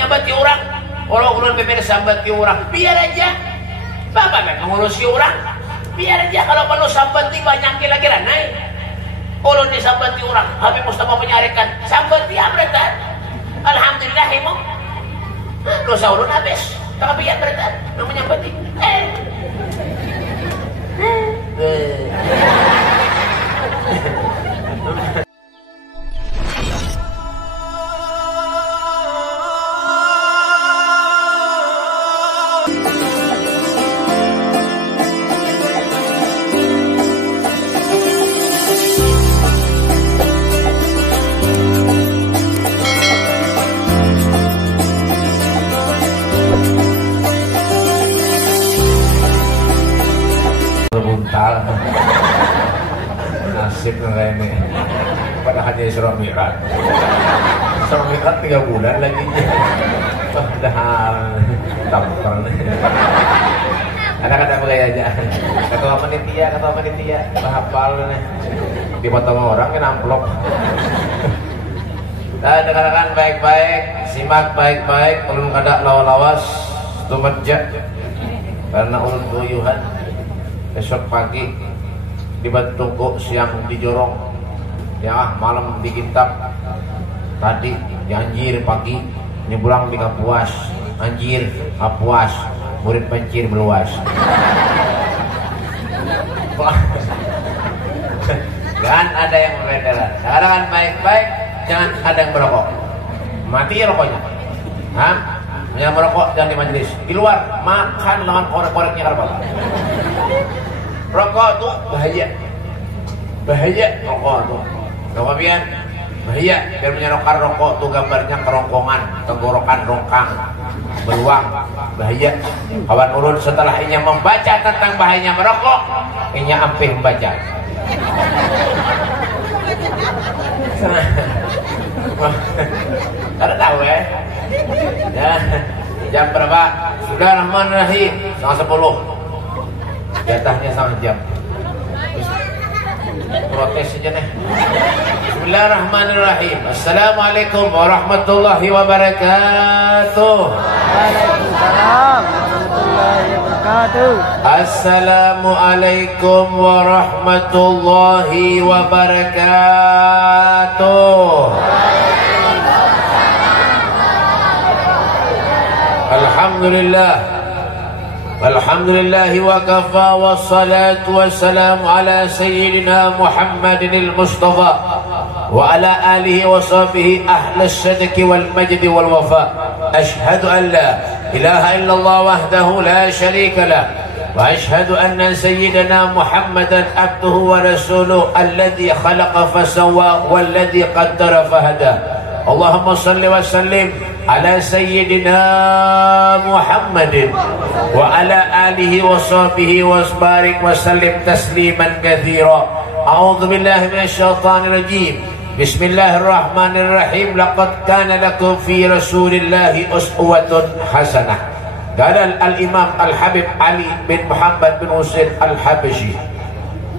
menyambati orang. Orang ulun beberes sambati orang, biar aja. Bapak memang ngurusi orang, biar aja. Kalau perlu sambati banyak kira-kira naik. Ulun disambati orang, Habib Mustafa menyarikan sambati amretan. Alhamdulillah ibu. Dosa ulun habis. Tapi biar amretan, menyambati. Nasib ini pada hanya Isra Mi'raj. Isra Mi'raj 3 bulan lagi. Padahal daftar nih. Anak-anak begaya aja. Ketua panitia hafal nih. Dipotong orang kan amplop. Dan dengarkan baik-baik, simak baik-baik, belum ada lawas-lawas, tumerja. Karena ulun guyuhan. Besok pagi di Batuko, siang di Jorong, ya malam di Kitab, tadi di Anjir pagi nyebrang di Kapuas, Anjir Kapuas, murid pencir meluas. Dan ada yang berbeda. Sekarang baik-baik, jangan ada yang merokok. Mati ya rokoknya. Hah? Yang merokok jangan di majelis. Di luar makan dengan korek-koreknya kalau rokok tuh bahaya rokok tuh. Kemudian bahaya biar menyerokkan rokok tuh gambarnya kerongkongan, tenggorokan rongkang, beruang, bahaya. Kawan ulun setelah inya membaca tentang bahayanya merokok, inya ampih membaca. Kada tahu ya. Jam berapa? Bismillahirrahmanirrahim. 9:10. Jatahnya 1 jam. Protes saja nih. Bismillahirrahmanirrahim. Assalamualaikum warahmatullahi wabarakatuh. Waalaikumsalam warahmatullahi wabarakatuh. Assalamualaikum warahmatullahi wabarakatuh. Alhamdulillah. Alhamdulillah wa kafa wassalatu wassalamu ala sayyidina Muhammadin al-Mustafa wa ala alihi wa sahbihi ahli as-sadaqi wal majdi wal wafa. Ashhadu an la ilaha illallah wahdahu la sharika lah wa ashhadu anna sayyidina Muhammadan abduhu wa rasuluhu alladhi khalaqa fasawwa walladhi qaddara fahada. Allahumma salli wa sallim ala sayyidina Muhammadin wa ala alihi wa sahbihi wa barik wa sallim tasliman katsira. A'udzu billahi minasy syaithanir rajim. Bismillahirrahmanirrahim. Laqad kana lakum fi Rasulillahi uswatun hasanah. Qala al-Imam Al-Habib Ali bin Muhammad bin Husain Al-Habashi.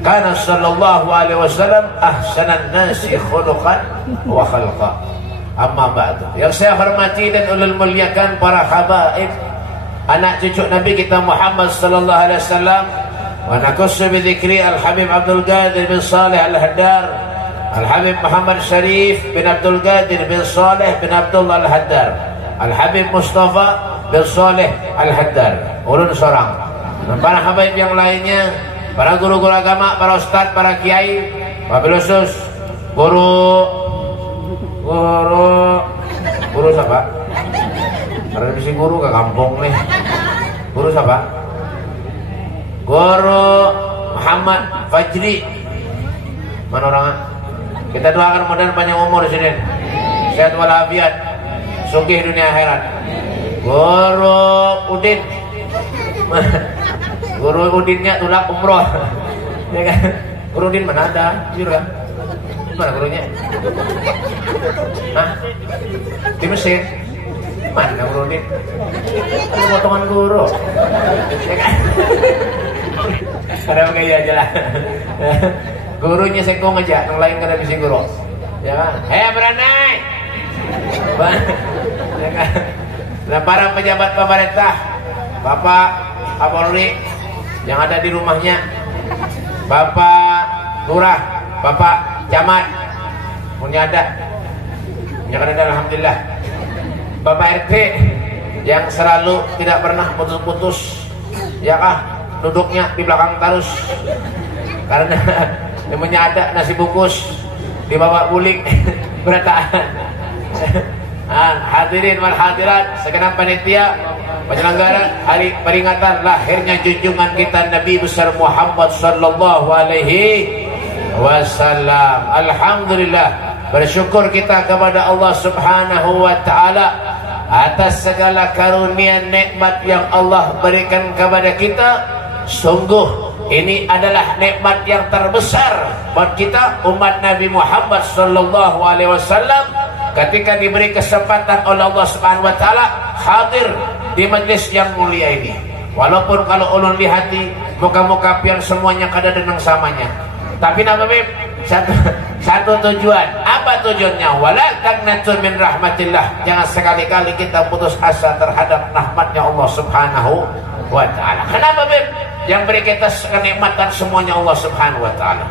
Kana sallallahu alaihi wasallam ahsanan nasi khuluqan wa khalqa. Amma ba'du. Yang saya hormati dan ulul muliakan para habaib, anak cucu Nabi kita Muhammad sallallahu alaihi wasallam, wa nakussu bi dzikri Al-Habib Abdul Qadir bin Saleh Al-Haddar, Al-Habib Muhammad Syarif bin Abdul Qadir bin Saleh bin Abdullah Al-Haddar, Al-Habib Mustafa bin Saleh Al-Haddar. Ulun seorang. Dan para habaib yang lainnya, para guru-guru agama, para ustaz, para kiai, wabil khusus guru siapa? Karena bisa guru ke kampung nih. Guru siapa? Guru Muhammad Fajri. Mana orangnya? Kita doakan mudah-mudahan panjang umur di sini. Sehat walafiat, sugih dunia akhirat. Guru Udin. Guru Udinnya tulak umroh. Ya kan? Guru Udin mana ada? Jujur kan? Mana gurunya? Hah? Di Mesir? Mana guru ini? Ada potongan guru. Ya kan? Ada begini aja lah. Gurunya sekong aja, yang lain kada bisa guru. Ya kan? Hei beranai! Ya kan? Nah, para pejabat pemerintah, Bapak Kapolri yang ada di rumahnya, Bapak Lurah, Bapak Camat, punya ada, alhamdulillah. Bapak RT yang selalu tidak pernah putus-putus, ya kah, duduknya di belakang terus, karena namanya ada nasi bungkus dibawa bulik berataan. Hadirin wal hadirat, segenap panitia penyelenggara hari peringatan lahirnya junjungan kita Nabi besar Muhammad sallallahu alaihi wasallam. Alhamdulillah, bersyukur kita kepada Allah Subhanahu wa taala atas segala karunia nikmat yang Allah berikan kepada kita. Sungguh ini adalah nikmat yang terbesar buat kita umat Nabi Muhammad sallallahu alaihi wasallam ketika diberi kesempatan oleh Allah Subhanahu wa taala hadir di majlis yang mulia ini. Walaupun kalau ulun lihati muka-muka pian semuanya kada denang samanya, tapi nama beb satu tujuan. Apa tujuannya? Wala taqnatu min rahmatillah. Jangan sekali-kali kita putus asa terhadap rahmatnya Allah Subhanahu wa taala. Kenapa beb? Yang beri kita kenikmatan semuanya Allah Subhanahu wa taala.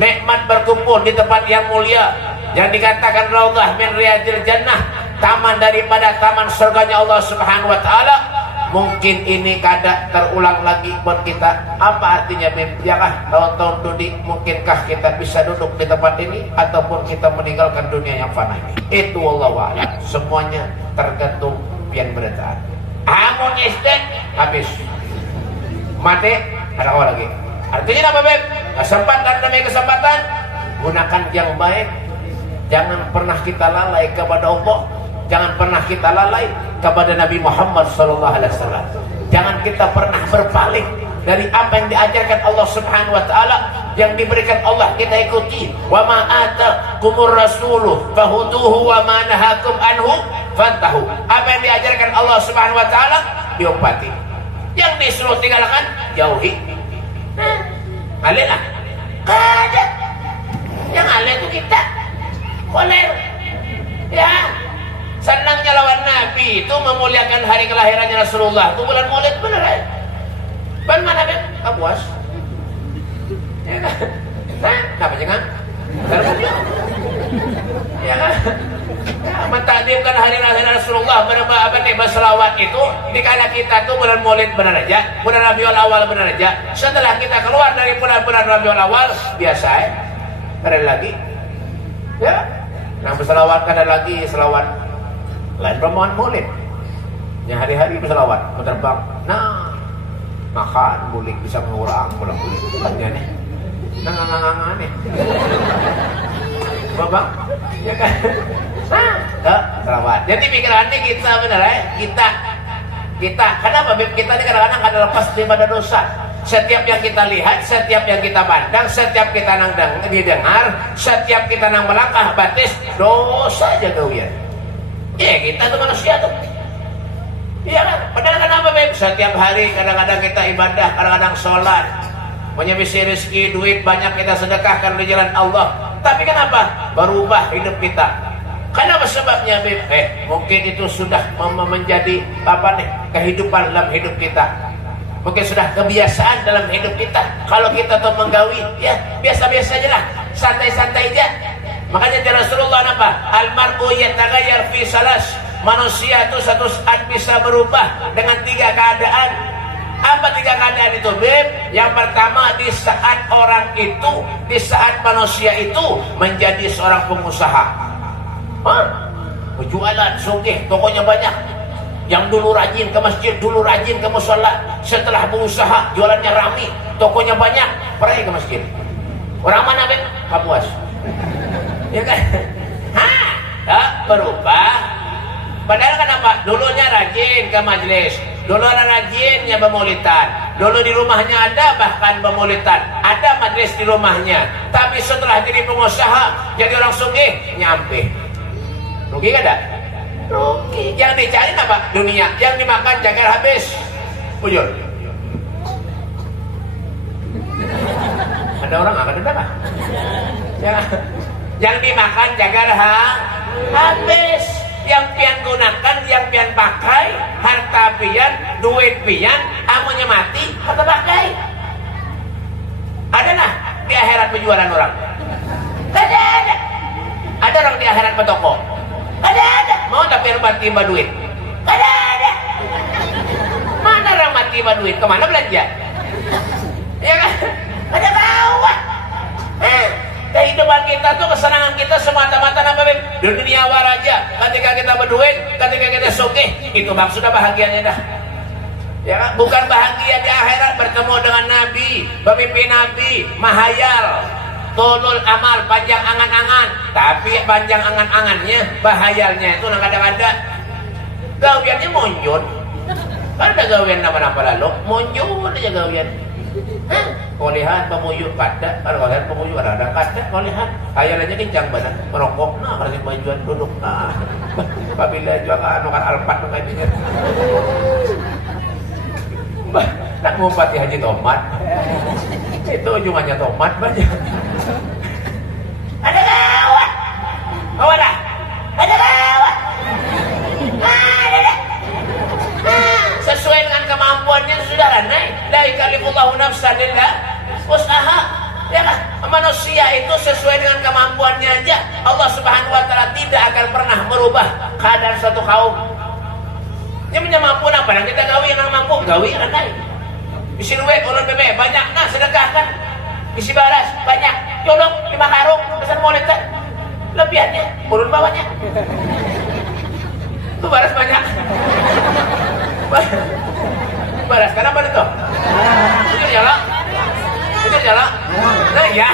Nikmat berkumpul di tempat yang mulia yang dikatakan raudhah min riyadil jannah, taman daripada taman surganya Allah Subhanahu wa taala. Mungkin ini kada terulang lagi buat kita. Apa artinya beb? Yakah tahun-tahun dudi mungkinkah kita bisa duduk di tempat ini ataupun kita meninggalkan dunia yang fana ini? Itu wallahu a'lam. Semuanya tergantung pian berataan. Amun istet habis. Mati ada apa lagi? Artinya apa beb? Kesempatan demi kesempatan gunakan yang baik. Jangan pernah kita lalai kepada Allah. Jangan pernah kita lalai kepada Nabi Muhammad SAW. Jangan kita pernah berpaling dari apa yang diajarkan Allah Subhanahu wa taala, yang diberikan Allah kita ikuti. Wa ma atakumur rasuluh fahuduhu wa ma nahakum anhu fantahu. Apa yang diajarkan Allah Subhanahu wa taala diumpati. Yang disuruh tinggalkan jauhi. Alih lah. Kada. Yang alih itu kita. Koler. Ya. Senangnya lawan Nabi itu memuliakan hari kelahirannya Rasulullah. Itu bulan Maulid bener ya? Ban mana kan? Kapuas. Ya kan? Nah, kenapa jangan? Ya kan? Ya, mentakdimkan hari kelahiran Rasulullah berselawat itu dikala kita tuh bulan Maulid benar aja, bulan Rabiul Awal benar aja. Setelah kita keluar dari bulan Rabiul Awal biasa ya. Ada lagi. Ya. Nah, berselawat ada lagi selawat lain rombongan Maulid. Yang hari-hari berselawat, berterbang. Nah, makan bulik bisa mengurang pulang bulik. Bukannya nih. Ngangang-ngangang nih. Bapak, ya kan? Nah, selawat. Jadi pikirannya kita benar ya, kita. Kenapa beb kita ini kadang-kadang kada lepas daripada dosa. Setiap yang kita lihat, setiap yang kita pandang, setiap kita nang didengar, setiap kita nang melangkah batis, dosa aja gawian. Ya kita tuh manusia tuh. Iya kan? Padahal kenapa beb? Setiap hari kadang-kadang kita ibadah, kadang-kadang sholat, punya misi rezeki, duit banyak kita sedekahkan di jalan Allah. Tapi kenapa? Berubah hidup kita. Kenapa sebabnya beb? Mungkin itu sudah menjadi apa nih? Kehidupan dalam hidup kita. Mungkin sudah kebiasaan dalam hidup kita. Kalau kita tuh menggawi, ya biasa-biasa aja lah, santai-santai aja. Makanya dari Rasulullah apa? Almar'u yataghayyar fi salas. Manusia itu satu saat bisa berubah dengan 3 keadaan. Apa 3 keadaan itu, beb? Yang pertama, di saat orang itu, di saat manusia itu menjadi seorang pengusaha. Jualan, sugih, tokonya banyak. Yang dulu rajin ke masjid, dulu rajin ke mushola, setelah berusaha, jualannya rame, tokonya banyak, pergi ke masjid. Orang mana, beb? Kapuas. Ya kan? Berubah. Padahal kenapa? Dulunya rajin ke majelis, dulu rajinnya pemaulidan, dulu di rumahnya ada bahkan pemaulidan, ada majelis di rumahnya. Tapi setelah jadi pengusaha, jadi orang sugih, nyampe. Rugi kan? Rugi. Yang dicari apa? Dunia. Yang dimakan jagar habis. Ujur. Ada orang akan dengar. Yang dimakan jagar habis. Yang pian gunakan, yang pian pakai pian, amunnya mati, kata pakai. Ada nah di akhirat penjualan orang? Kada ada. Ada orang di akhirat petoko? Kada ada. Mau tapi mati mbak duit? Kada ada. Mana orang mati mbak duit? Kemana belanja? Ya kan? Ada kawan. Kehidupan kita tuh, kesenangan kita semata-mata apa Beb? Di dunia aja. Ketika kita berduit, ketika kita sugih, itu maksudnya bahagianya dah. Ya kan? Bukan bahagia di akhirat bertemu dengan Nabi, pemimpin Nabi, mahayal, tolol amal, panjang angan-angan. Tapi panjang angan-angannya, bahayalnya itu kadang-kadang gawiannya monjon. Kan ada gawian nama-nama lalu, monjon aja gawian. Kolehan pemuyuk kada, kalau kolehan pemuyuk kadang-kadang kada, kolehan hayalannya kencang banget, merokok, nah kalau majuan duduk, nah apabila jual kan alpat kayak gitu. Nak ngumpati haji tomat, itu ujungannya tomat banyak. Ada kawan, kawan dah, ada kawan, ada. Sesuai dengan kemampuannya saudara, naik. La yukallifullahu nafsan illa wus'aha. Ya kan? Manusia itu sesuai dengan kemampuannya aja. Allah Subhanahu wa taala tidak akan pernah merubah keadaan suatu kaum. Dia punya mampu apa? Dan kita gawi yang mampu, gawi yang naik. Isi duit ulun bebe banyak nah sedekahkan. Isi baras banyak. Colok 5 karung pesan moneter. Lebihannya ulun bawahnya. Itu baras banyak. Baras kenapa itu? Jujur jalan. Jujur jalan. Nah ya.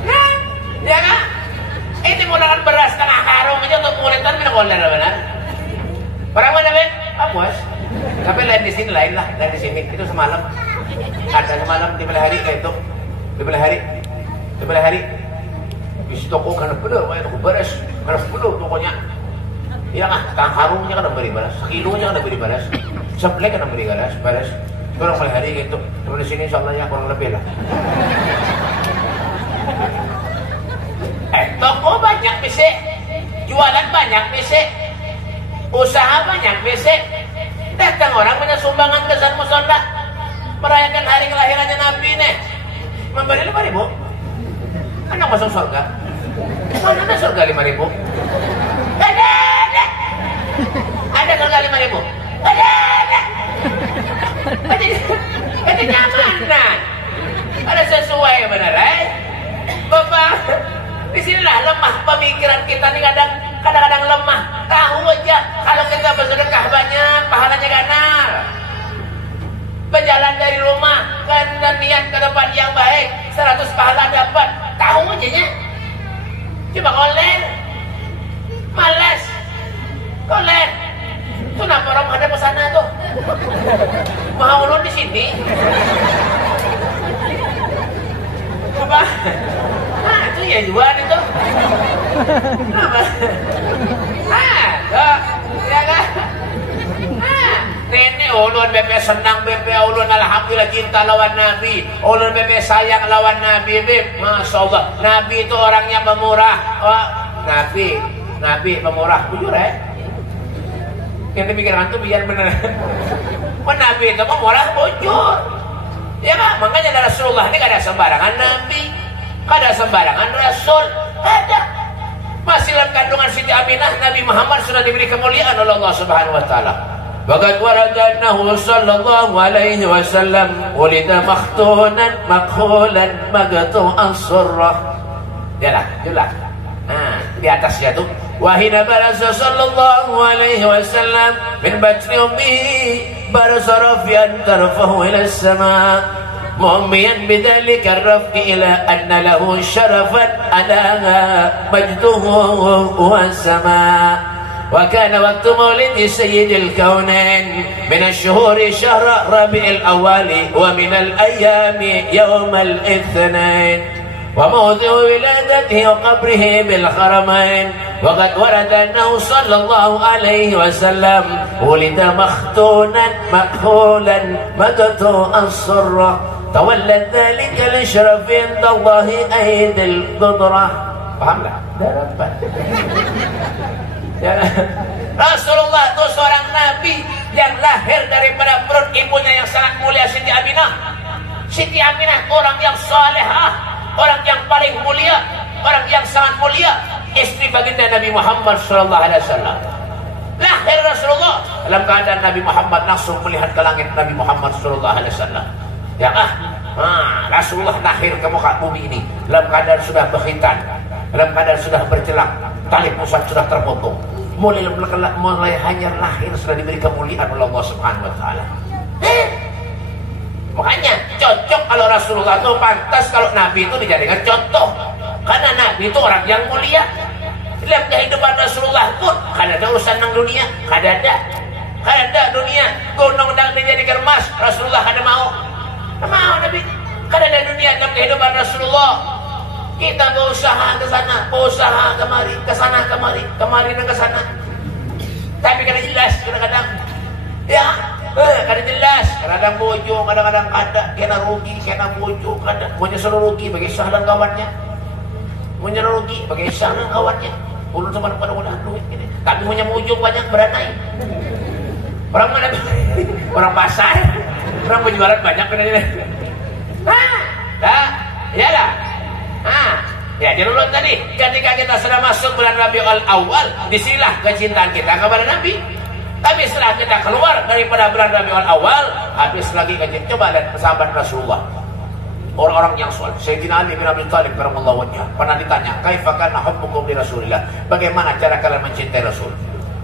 Nah, ya kan? Ini menggunakan beras setengah karung aja untuk moneter minum koler benar. Orang mana Ben? Ah puas. Tapi lain di sini lain lah, lain di sini. Itu semalam. Ada semalam di belah hari kayak itu. Di belah hari. Di toko kan bener, wah toko beres. Beres bener tokonya. Ya kan, setengah karungnya kan beri balas, sekilonya kan beri balas, seblek kan beri balas. Orang mulai hari gitu. Terus di sini insyaallah ya kurang lebih lah. Toko banyak bisa, jualan banyak bisa, usaha banyak bisa. Datang orang punya sumbangan ke San Musonda, merayakan hari kelahirannya Nabi nih, memberi 5.000. Anak masuk surga. Mana ada surga 5.000? Ada surga 5.000? Ada. Itu nyamanan. Ada sesuai benar, Bapak. Di sinilah lemah pemikiran kita nih kadang-kadang lemah. Tahu aja kalau kita bersedekah banyak, pahalanya ganar. Berjalan dari rumah dan niat ke depan yang baik, 100 pahala dapat. Tahu aja nya. Coba koler. Malas. Koler. Itu kenapa orang ada ke sana tuh? Mau ulun di sini. Coba. Nah, itu ya jualan itu. Kenapa? Tuh. Ya kan? Nenek ulun bebe senang bebe ulun alhamdulillah cinta lawan Nabi. Ulun bebe sayang lawan Nabi bebe. Masya Allah. Nabi itu orangnya pemurah. Oh, Nabi pemurah. Jujur yang dipikirkan tuh biar bener. Nabi itu pemurah bujur. Ya kan? Makanya ada Rasulullah ini kada sembarangan Nabi, kada sembarangan Rasul, ada. Masih dalam kandungan Siti Aminah Nabi Muhammad sudah diberi kemuliaan oleh Allah Subhanahu wa taala. Waqad warada annahu sallallahu alaihi wasallam ulida makhtunan makhulan magtu'an surrah. Yalah. Nah, di atasnya tuh wahina barasa sallallahu alaihi wasallam min batni ummihi barasa rafi'an tarfahu ila as-sama' mu'miyan bidzalika ar-raf'i ila anna lahu sharafan ala majduhu wa sama' وكان وقت مولد سيد الكونين من الشهور شهر ربيع الأول ومن الأيام يوم الاثنين وموضع ولادته وقبره بالحرمين وقد ورد أنه صلى الله عليه وسلم ولد مختونا مكحولا مقطوع السرة تولد ذلك الاشرف عند الله أيدي القدرة. Paham lah? Rasulullah itu seorang nabi yang lahir daripada perut ibunya yang sangat mulia, Siti Aminah. Siti Aminah orang yang salehah, orang yang paling mulia, orang yang sangat mulia, istri baginda Nabi Muhammad sallallahu alaihi wasallam. Lahir Rasulullah dalam keadaan Nabi Muhammad langsung melihat ke langit Nabi Muhammad sallallahu alaihi wasallam. Ya Rasulullah lahir ke muka bumi ini dalam keadaan sudah berkhitan, dalam keadaan sudah bercelak, tali pusat sudah terpotong. Mulai hanya lahir sudah diberi kemuliaan oleh Allah Subhanahu wa taala. Makanya cocok kalau Rasulullah itu pantas kalau Nabi itu dijadikan contoh. Karena Nabi itu orang yang mulia. Dalam kehidupan Rasulullah pun kada ada urusan nang dunia, kada ada dunia. Gunung dan dijadikan emas, Rasulullah kada mau. Mau Nabi. Kada ada dunia dalam kehidupan Rasulullah. Kita berusaha ke sana, berusaha kemari, ke sana kemari, kemari dan ke sana. Tapi kada jelas kadang-kadang. Ya, kada jelas. Kadang-kadang bojo, kadang-kadang kada, kena rugi, kena bojo, kada. Punya suruh rugi bagi sahalan kawannya. Punya rugi bagi sahalan kawannya. Ulun sama pada mudah duit ini. Tapi punya ujung banyak beranai. Orang mana? Orang pasar. Orang penjualan banyak kan ini. Iyalah. Ya dulu tadi ketika kita sudah masuk bulan Rabiul Awal, disinilah kecintaan kita kepada Nabi. Tapi setelah kita keluar daripada bulan Rabiul Awal, habis lagi kecintaan. Coba lihat sahabat Rasulullah, orang-orang yang soleh. Sayyidina Ali bin Abi Thalib karamallahu wajhah pernah ditanya, "Kaifa kana hubbukum li Rasulillah?" Bagaimana cara kalian mencintai Rasul?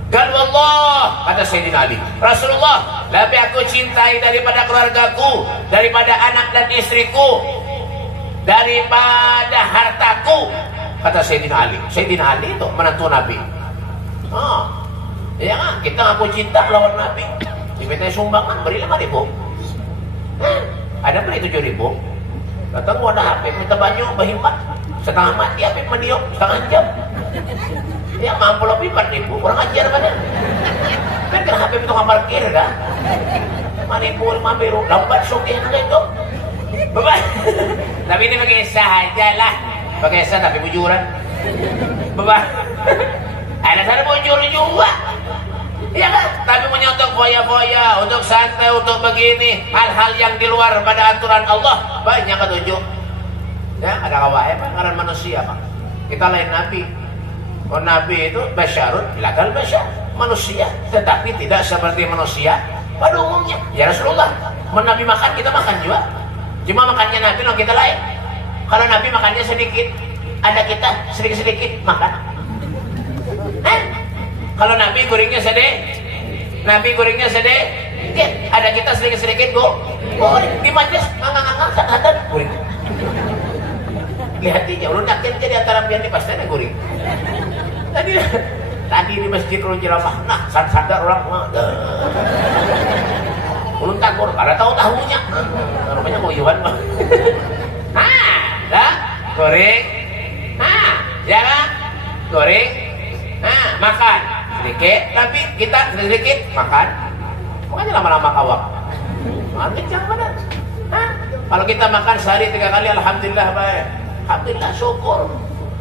Qal wallah, kata Sayyidina Ali, Rasulullah lebih aku cintai daripada keluargaku, daripada anak dan istriku, daripada hartaku, kata Sayyidina Ali. Sayyidina Ali itu menantu Nabi. Ya kan, kita ngaku cinta lawan Nabi, diminta sumbangan, beri 5.000. Ada beri 7.000. Datang ada HP, minta banyak, berhimmat, setengah mati HP meniup, setengah jam. Ya mampu lebih 4.000, kurang ajar badan. Kan HP itu nggak parkir kan? 5.000, 5.000, lambat sokeh itu. Beban. Tapi ini pakai saja lah, pakai sah tapi bujuran. Beban. Ada sana bujur juga. Iya kan? Tapi punya untuk foya-foya, untuk santai, untuk begini, hal-hal yang di luar pada aturan Allah banyak ketujuh. Ya, ada kawaib karena manusia, Pak. Kita lain Nabi. Oh, Nabi itu basyarun, lagal basyar, manusia, tetapi tidak seperti manusia pada umumnya. Ya Rasulullah, Nabi makan, kita makan juga. Cuma makannya Nabi loh kita lain. Kalau Nabi makannya sedikit, ada kita sedikit-sedikit makan. Kalau Nabi gorengnya sedikit, ada kita sedikit-sedikit goreng di majlis ngang-ngang satan goreng. Lihatinya, ulun yakin jadi antara biar nih pasti ada goreng. Tadi di masjid ulun ceramah, nah sadar orang ulun takut, karena tahu-tahunya. Namanya mau Yohan mah. Goreng. Jangan goreng. Makan sedikit, tapi kita sedikit makan. Makanya lama-lama kawak. Kencang benar. Kalau kita makan sehari 3 kali, alhamdulillah baik. Alhamdulillah syukur.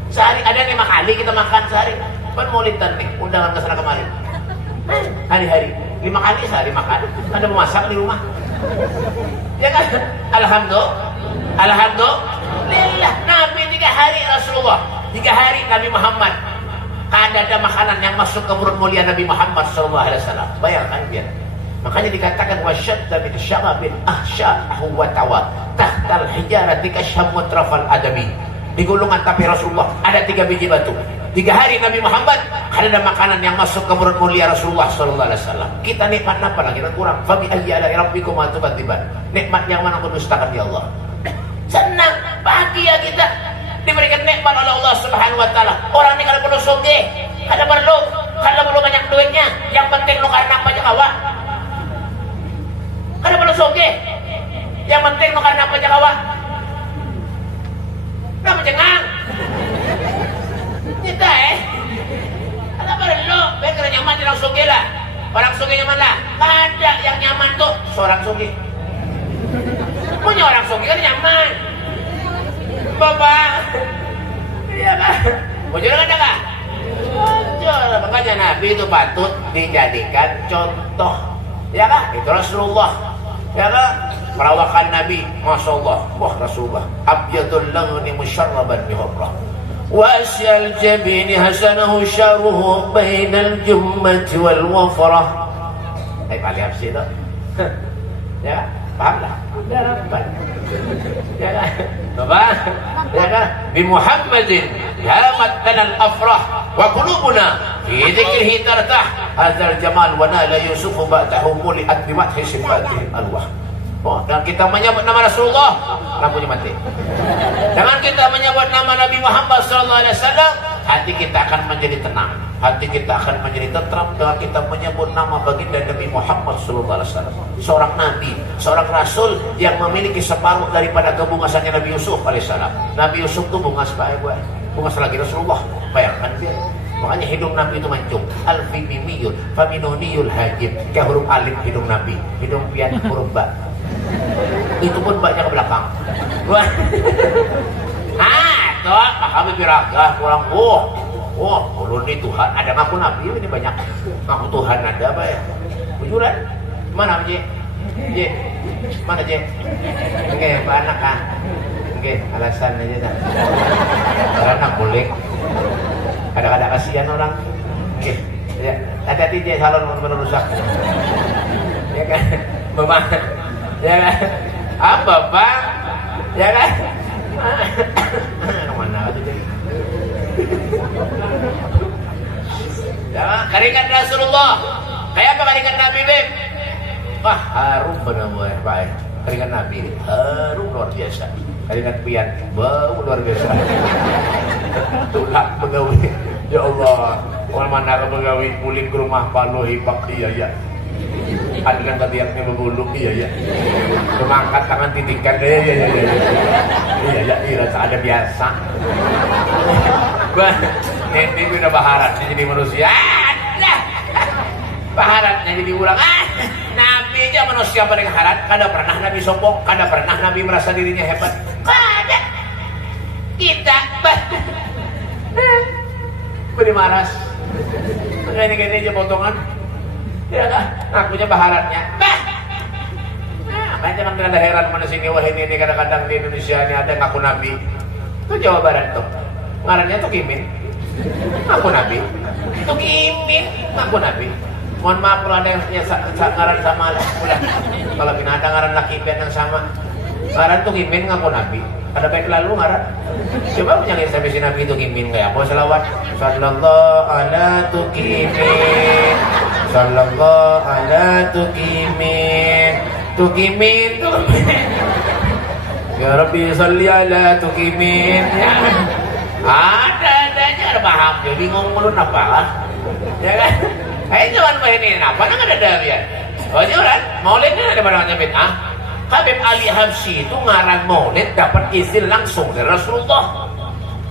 Sehari ada 5 kali kita makan sehari. Kan maulidan nih, undangan kesana kemari. Hari-hari 5 kali sehari makan. Ada memasak di rumah. Ya kan? Alhamdulillah. Nabi 3 hari Rasulullah, 3 hari Nabi Muhammad. Ada makanan yang masuk ke mulut mulia Nabi Muhammad SAW. Bayangkan dia. Makanya dikatakan wasyadda min syarabin ahsya'ahu wa tawa tahtal hijarati kasyamut rafal adabi. Di gulungan tapi Rasulullah ada 3 biji batu. 3 hari Nabi Muhammad ada makanan yang masuk ke mulut mulia Rasulullah SAW. Kita nikmat apa lagi? Kita kurang. Fabi ayyi ala rabbikum atubadziban. Nikmat yang mana pun dustakan ya Allah. Senang, bahagia kita diberikan nikmat oleh Allah Subhanahu wa taala. Orang ini kalau perlu sugih, kada perlu banyak duitnya, yang penting lu karena banyak awak. Kada perlu sugih. Yang penting lu karena banyak awak. Nah mencengang. Kita kada perlu, biar kada nyaman di orang sugih lah. Orang sugih nyaman lah. Kada yang nyaman tuh seorang sugih. Punya orang sugih kan nyaman. Bapak, iya kan? Mau jualan ada nggak? Makanya Nabi itu patut dijadikan contoh. Ya kan? Itu Rasulullah. Ya kan? Perawakan Nabi, Masya Allah. Wah Rasulullah. Abyadul laghni musyarraban bihurrah. Wasyal jabini hasanahu syaruhu bainal jummati wal wafrah. Paling apa sih itu? Ya, paham lah. Ya kan? Bapak, ya kan? Bi Muhammadin hamat tanal afrah wa qulubuna fi dzikrihi tartah hadzal jamal wa nala yusufu ba'dahu muli'at bi madhi sifatihi alwah. Oh, dan kita menyebut nama Rasulullah, lampunya mati. Dengan kita menyebut nama Nabi Muhammad SAW, hati kita akan menjadi tenang, hati kita akan menjadi tentram dengan kita menyebut nama baginda Nabi Muhammad SAW. Seorang Nabi, seorang Rasul yang memiliki separuh daripada kebungasannya Nabi Yusuf alaihissalam. Nabi Yusuf itu bungas bungas lagi Rasulullah. Bayangkan dia. Makanya hidung Nabi itu mancung. Al-Fimimiyul, Faminoniyul Hajib. Kayak huruf alif hidung Nabi, hidung pian huruf ba. Itu pun banyak ke belakang. Toh, kami piragah kurang. Ulun ini Tuhan ada ngaku Nabi ini banyak. Ngaku Tuhan ada apa ya? Bujuran? Mana J? Mana J? Oke, Pak anak ah. Oke, alasan aja dah. Karena boleh. Kadang-kadang kasihan orang. Oke, ya. Hati-hati J salon merusak. Ya kan? Bapak. Ya kan? Apa Pak? Ya kan? Mana itu jadi? Ya, keringat Rasulullah. Kayak apa keringat Nabi, Beb? Wah, harum benar-benar Pak. Keringat Nabi harum luar biasa. Keringat pian bau luar biasa. Tulak begawi. Ya Allah, orang mana begawi pulin ke rumah Palo hipak iya. Adegan ketiaknya berbulu iya. Mengangkat tangan titikan iya ada biasa. Ini udah baharatnya jadi manusia. Baharatnya jadi ulang. Nabi aja manusia paling harat. Kada pernah Nabi sombong, kada pernah Nabi merasa dirinya hebat. Kada. Kita beri maras. Gini aja potongan. Ya kan? Akunya baharatnya. Macam memang ada heran mana sini wah ini kadang-kadang di Indonesia ini ada ngaku Nabi. Itu Jawa Barat tuh. Ngarannya tuh Kimin. Ngaku Nabi. Itu Kimin ngaku Nabi. Mohon maaf kalau ada yang punya ngaran sama lah. Kalau ada ngaran laki yang sama. Ngaran tuh Kimin ngaku Nabi. Ada baik lalu ngaran. Coba punya sampai si Nabi itu Kimin kayak apa selawat. Sallallahu ala tukimin. Sallallahu ala tukimin. Tukimin. Ya Rabbi salli ala tukimin. Ada paham. Jadi bingung mulun apa lah. Ya kan? Jangan mainin apa nang ada ya. Oh jangan. Maulid ini ada barangnya bid'ah. Habib Ali Habsyi itu ngarang maulid dapat izin langsung dari Rasulullah.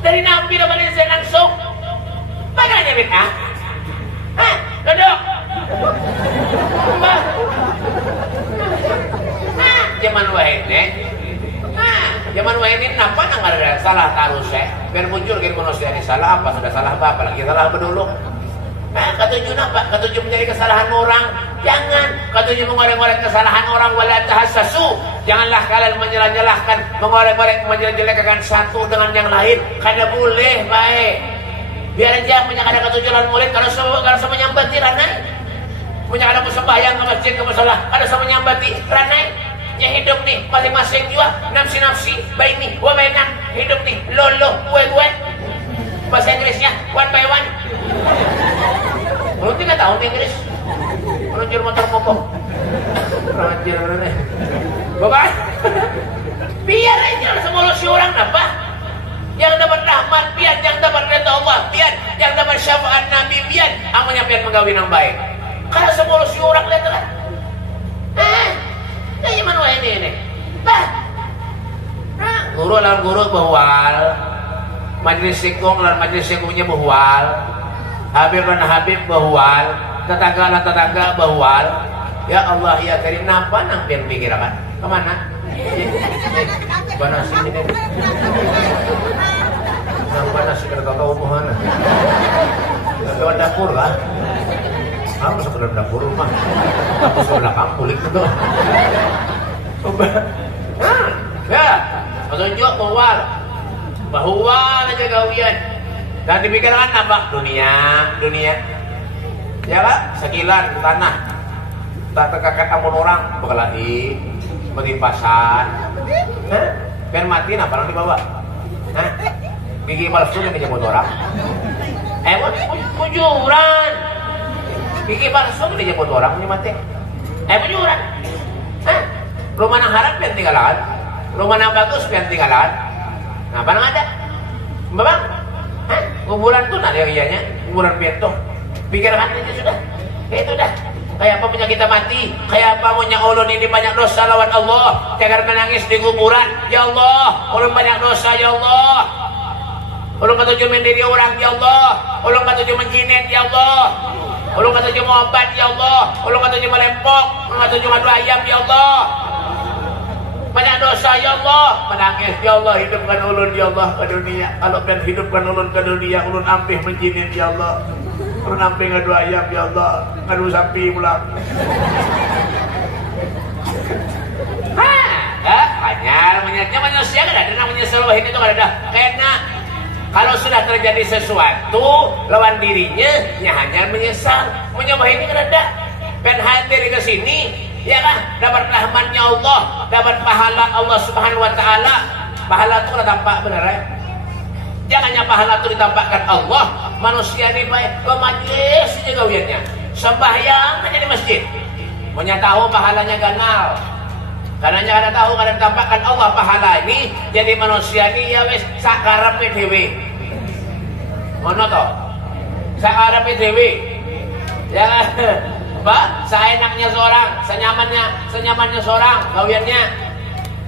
Dari Nabi dapat izin langsung. Makanya bid'ah. Duduk. Zaman wahine. Zaman wahine napa nang ada salah taruh saya. Biar muncul ke manusia ini salah apa sudah salah apa lagi salah bedulu. Ketujuh apa? Ketujuh menjadi kesalahan orang. Jangan. Ketujuh mengorek-ngorek kesalahan orang. Wala tahassasu. Janganlah kalian menyelah-nyelahkan, mengorek-ngorek, menjelek-jelekan satu dengan yang lain. Kada boleh, baik. Biar aja punya kada ketujuan murid. Kalau semua nyambati ranai. Punya kada sembahyang ke masjid ke musola. Ada semua nyambati ranai. Yang hidup nih masing-masing juga. Nafsi-nafsi. Baini. Wa bainak. Hidup nih. Lolo. Gue. Bahasa Inggrisnya one by one. Belum 3 tahun Inggris. Meluncur motor mogok. Rajin bener. Bapak. Biar aja semua si orang apa? Yang dapat rahmat biar, yang dapat ridha Allah biar, yang dapat syafaat Nabi biar, amalnya biar menggawin yang baik. Kalau semua si orang lihat kan. Kayak mana ini? Guru lawan guru bahwal. Majlis sikung dan majlis sikungnya bahwal. Habib dan Habib bahwal. Tetangga dan tetangga bahwal. Ya Allah ya Karim, napa nang pian pikiran? Kemana? Mana sini deh? Napa nasi kereta tahu mana? lewat dapur kan? Kamu masuk ke dalam dapur rumah. Aku sudah kampulik itu. Ya, petunjuk bahwa aja gawian. Dan dipikirkan apa? Dunia. Ya kan? Sekilan tanah. Tak terkakat amun orang berkeladi, berimpasan. Biar mati apa orang dibawa? Gigi palsu yang dijemput orang. Kujuran. Gigi palsu yang dijemput orang ini mati. Kujuran. Rumah yang harap yang tinggalan. Rumah yang bagus yang tinggalan. Nah, apa yang ada? Bang? Kuburan tuh ada ianya. Kuburan piatu. Pikirkan itu sudah. Itu dah. Kayak apa punya kita mati? Kayak apa punya ulun ini banyak dosa lawan Allah? Jangan menangis di kuburan. Ya Allah, ulun banyak dosa ya Allah. Ulun katuju mendiri orang ya Allah. Ulun katuju menjinet ya Allah. Ulun katuju obat ya Allah. Ulun katuju melempok. Ulun katuju ngadu ayam ya Allah. Banyak dosa ya Allah. Menangis ya Allah, hidupkan ulun ya Allah ke dunia. Kalau kan hidupkan ulun ke dunia, ulun ampih menjinet ya Allah. Ulun ampih ngadu ayam ya Allah. Ngadu sapi pulang. Hanya manusia kan ada namanya seluruh ini tuh ada. Karena kalau sudah terjadi sesuatu lawan dirinya, hanya menyesal. Menyembah ini kan ada. Dan hadir ke sini, ya kan? Dapat rahmatnya Allah, dapat pahala Allah Subhanahu Wa Taala. Pahala itu kan tampak benar ya. Jangannya pahala itu ditampakkan Allah. Manusia ini baik ke majlis juga gawiannya. Sembahyang aja di masjid. Punya tahu pahalanya ganal. Karena ada tahu kada ditampakkan Allah pahala ini, jadi manusia ini ya wis sakarepe dhewe. Ngono to? Sakarepe dhewe. Ya Pak, seenaknya seorang, senyamannya seorang gawiannya.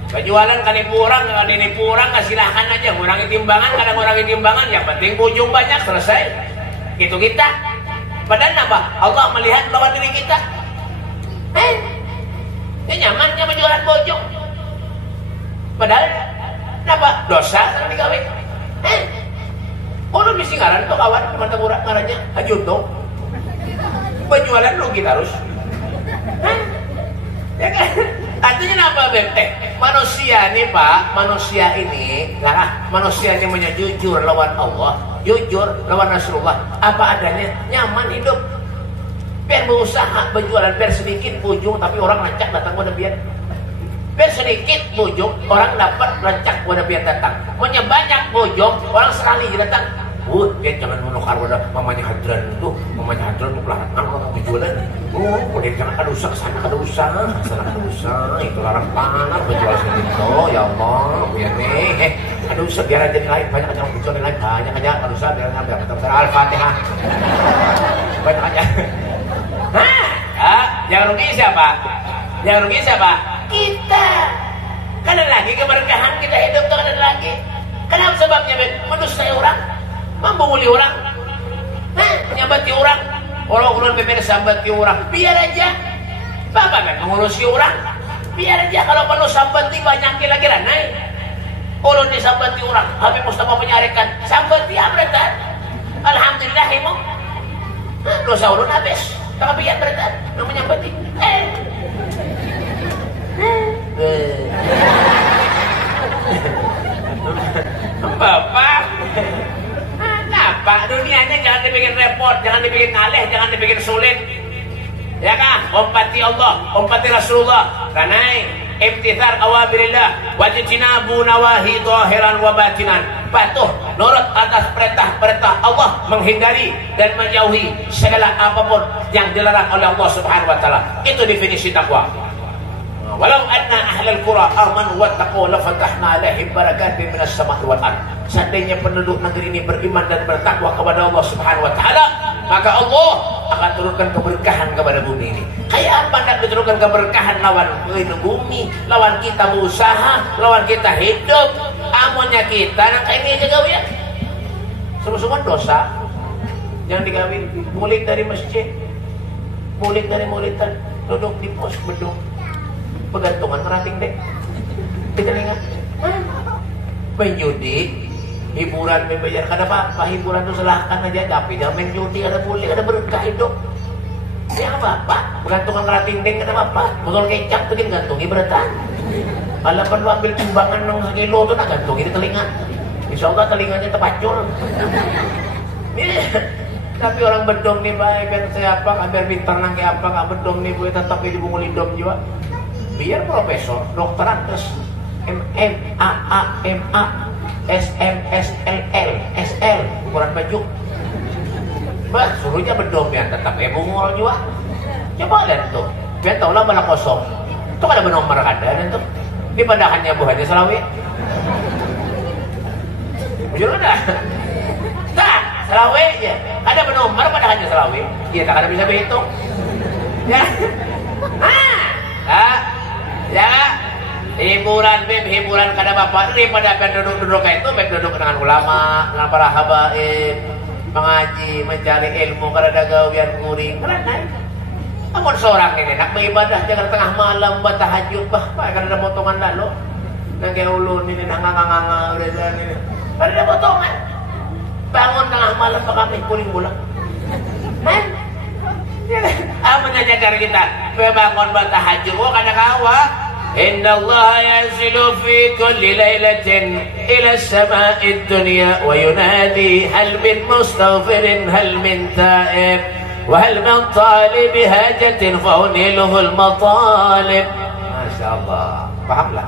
Kejualan kan nipu orang silahkan aja, ngurangi timbangan, kadang ngurangi timbangan, yang penting ujung banyak selesai. Itu kita. Padahal apa? Allah melihat lawan diri kita. Ini nyamannya menjualan bojong. Padahal apa? Dosa kan digawe. Ono misi ngaran tuh kawan teman kurang ngarannya Hajuto. Penjualan rugi terus. Ya kan? Artinya apa bebek? Manusia nih Pak, manusia ini punya jujur lawan Allah, jujur lawan Rasulullah, apa adanya, nyaman hidup. Biar berusaha berjualan, biar sedikit ujung tapi orang rancak datang pada biar. Biar sedikit ujung orang dapat rancak pada biar datang. Punya banyak ujung orang sekali datang. Dia jangan menukar pada mamanya Hadran tuh pelarangan orang berjualan. Dia jangan ada usaha kesana ada usaha. Itu larang panas berjualan segitu. Ya Allah, biar nih. Ada usaha biar aja lain banyak aja berjualan lain banyak aja ada usaha biar kita Al-Fatihah. Banyak aja. Yang rugi siapa? Kita. Kan ada lagi keberkahan kita hidup tuh ada lagi. Kenapa sebabnya menusai orang, membuli orang, menyambati orang, orang beber sambati orang. Biar aja. Bapak kan mengurusi orang. Biar aja kalau penuh sambati banyak kira-kira naik. Ulun disambati orang, Habib Mustafa menyarikan sambati amretan. Alhamdulillah ibu. Dosa ulun habis. Tapi yang berita namanya peti. Bapak, kenapa dunianya jangan dibikin repot, jangan dibikin aleh, jangan dibikin sulit. Ya kan? Umpati Allah, umpati Rasulullah. Karena imtithal awamirillah wajtinabu nawahi zahiran wa batinan. Patuh nurut atas perintah Allah, menghindari dan menjauhi segala apapun yang dilarang oleh Allah Subhanahu wa taala. Itu definisi takwa. Walau anna ahlal qura amanu wattaqu la fatahna alaihim barakatin minas sama'i wal ardh. Seandainya penduduk negeri ini beriman dan bertakwa kepada Allah Subhanahu wa taala, maka Allah akan turunkan keberkahan kepada bumi ini. Kayak apa nak diturunkan keberkahan lawan bumi, lawan kita berusaha, lawan kita hidup. Amunnya kita nang kayak ini aja gawian. Semua dosa. Jangan digawin. Mulik dari masjid, mulik dari mulitan, duduk di pos bedung, pegantungan ngerating dek, dikelingan, main judi, hiburan bayar kada apa hiburan tuh silahkan aja, tapi jangan main judi, kada boleh, kada berkah hidup. Ya apa bergantungan kena tinding kada apa, botol kecap tuh gantungi beratan. Alapan lu ambil timbangan nang sekilo tuh nak gantungi di telinga. Insya Allah telinganya terpacul. Tapi orang bedong nih baik kan siapa kabar bintang nang kayak apa nggak bedong nih bu tetap di bungul hidom juga. Biar profesor, dokteran terus MMA SMSLL SL ukuran baju. Bah, suruhnya bedong ya tetap bungul juga. Coba lihat tuh, biar tahu lah mana kosong. Itu ada benomor ada dan tuh di padahannya Bu Haji Salawi. Bujur ada. Tak, Salawi ya. Ada benomor padahannya Salawi. Iya tak ada bisa berhitung. Ya. Ya. Hiburan kada bapak daripada duduk itu duduk dengan ulama, dengan para habaib, mengaji, mencari ilmu, kada ada gawian kuring, karena namun seorang ini nak beribadah jangan tengah malam buat tahajud bah, kada ada potongan lalu. Nang kaya ulun ini nganga udah jalan ini. Kada ada potongan. Bangun tengah malam kami kuring bulan. Men. Apa nyajar kita? Bangun buat tahajud, kada kawa. Inna Allah yanzilu fi kulli lailatin ila as-sama'i ad-dunya wa yunadi hal min mustaghfirin hal min ta'ib wa hal min talib hajatin fa uniluhu al-matalib. Masyaallah. Pahamlah?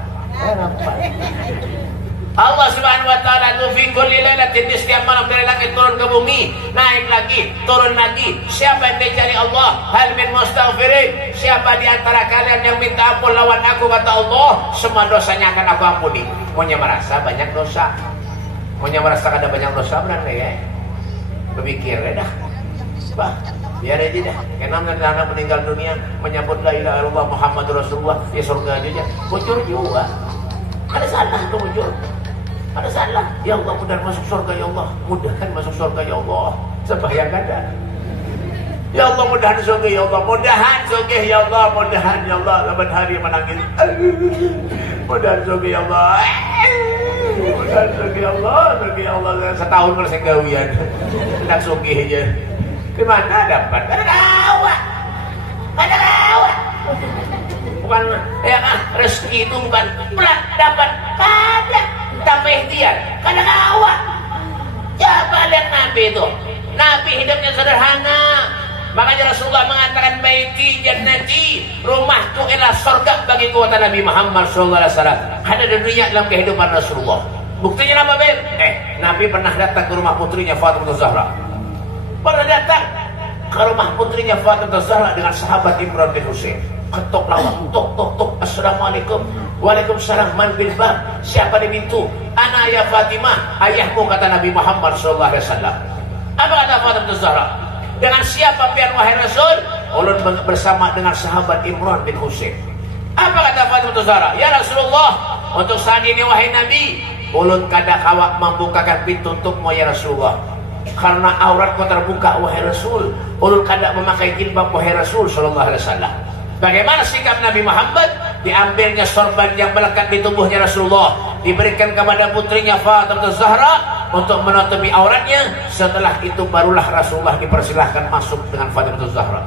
Allah Subhanahu wa taala itu fi kulli lailatin, di setiap malam dari langit turun ke bumi, naik lagi, turun lagi. Siapa yang dicari Allah? Hal min mustaghfirin. Siapa di antara kalian yang minta ampun lawan aku, kata Allah, semua dosanya akan aku ampuni. Maunya merasa banyak dosa. Maunya merasa ada banyak dosa benar ya? Berpikir dah. Bah, biar aja dah. Kenapa anak meninggal dunia menyambut la ilaha illallah Muhammadur Rasulullah, ya surga aja. Bocor juga. Ada salah tuh bocor. Ada salah. Ya Allah, mudah masuk surga ya Allah. Mudahan masuk surga ya Allah. Sebayang ada. Ya Allah, mudahan surga ya Allah. Mudahan surga ya Allah. Mudahan ya Allah. Laban hari menangis. Mudahan surga ya Allah. Mudahan surga ya Allah. Surga ya Allah. Setahun bersih gawian. Nak surga aja. Gimana dapat? Ada kawan. Ada kawan. Bukan ya rezeki itu bukan pelat dapat kada. Tanpa ikhtiar, kadang awak. Coba lihat Nabi itu. Nabi hidupnya sederhana. Makanya Rasulullah mengatakan baiti jannati, rumahku ialah surga bagi kata Nabi Muhammad SAW. Ada di dunia dalam kehidupan Rasulullah. Buktinya apa Ben? Nabi pernah datang ke rumah putrinya Fatimah Zahra. Pernah datang ke rumah putrinya Fatimah Zahra dengan sahabat Imran bin Husain. Ketok lawak, tok. Assalamualaikum. Waalaikumsalam. Man bil bab. Siapa di pintu? Ana ya Fatimah, ayahmu, kata Nabi Muhammad SAW. Apa kata Fatimah Zahra? Dengan siapa pian wahai Rasul? Ulun bersama dengan sahabat Imran bin Husain. Apa kata Fatimah Zahra? Ya Rasulullah, untuk saat ini wahai Nabi, ulun kada kawak membukakan pintu untukmu ya Rasulullah. Karena auratmu terbuka wahai Rasul. Ulun kada memakai jilbab wahai Rasul sallallahu alaihi wasallam. Bagaimana sikap Nabi Muhammad? Diambilnya sorban yang melekat di tubuhnya Rasulullah, diberikan kepada putrinya Fatimah Zahra untuk menutupi auratnya. Setelah itu barulah Rasulullah dipersilahkan masuk dengan Fatimah Zahra.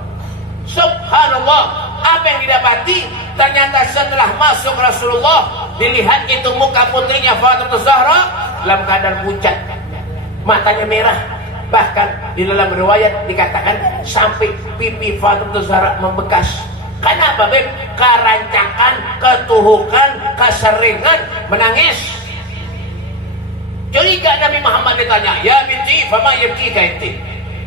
Subhanallah, apa yang didapati? Ternyata setelah masuk Rasulullah, dilihat itu muka putrinya Fatimah Zahra dalam keadaan pucat, matanya merah. Bahkan di dalam riwayat dikatakan sampai pipi Fatimah Zahra membekas. Kenapa Beb? Kerancakan, ketuhukan, keseringan menangis. Curiga Nabi Muhammad ditanya, ya binti, fama yabkika inti?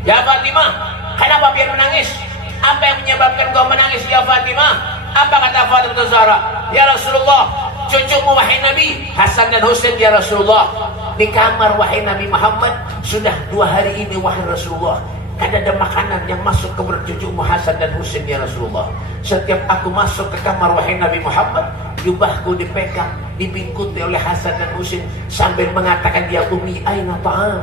Ya Fatimah, kenapa biar menangis? Apa yang menyebabkan kau menangis ya Fatimah? Apa kata Fatimah Zahra? Ya Rasulullah, cucumu wahai Nabi, Hasan dan Husain ya Rasulullah, di kamar wahai Nabi Muhammad sudah 2 hari ini wahai Rasulullah. Kada ada makanan yang masuk ke perut cucumu Hasan dan Husain ya Rasulullah. Setiap aku masuk ke kamar wahai Nabi Muhammad, jubahku dipegang, dibingkuti oleh Hasan dan Husain sambil mengatakan, ya Umi, aina ta'am?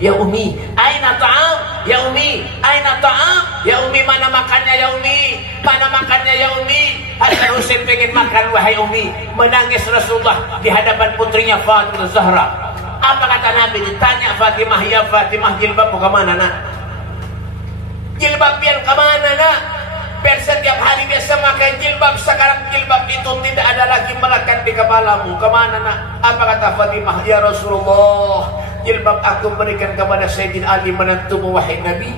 Ya Umi, aina ta'am? Ya Umi, aina ta'am? Ya Umi, mana makannya ya Umi? Mana makannya ya Umi? Hasan Husain pengen makan wahai Umi. Menangis Rasulullah di hadapan putrinya Fatimah Zahra. Apa kata Nabi? Ditanya Fatimah, ya Fatimah, jilbab mau kemana nak? Jilbab yang kemana nak? Biar setiap hari biasa pakai jilbab, sekarang jilbab itu tidak ada lagi melekat di kepalamu. Kemana nak? Apa kata Fatimah? Ya Rasulullah, jilbab aku berikan kepada Sayyidina Ali menantumu wahai Nabi,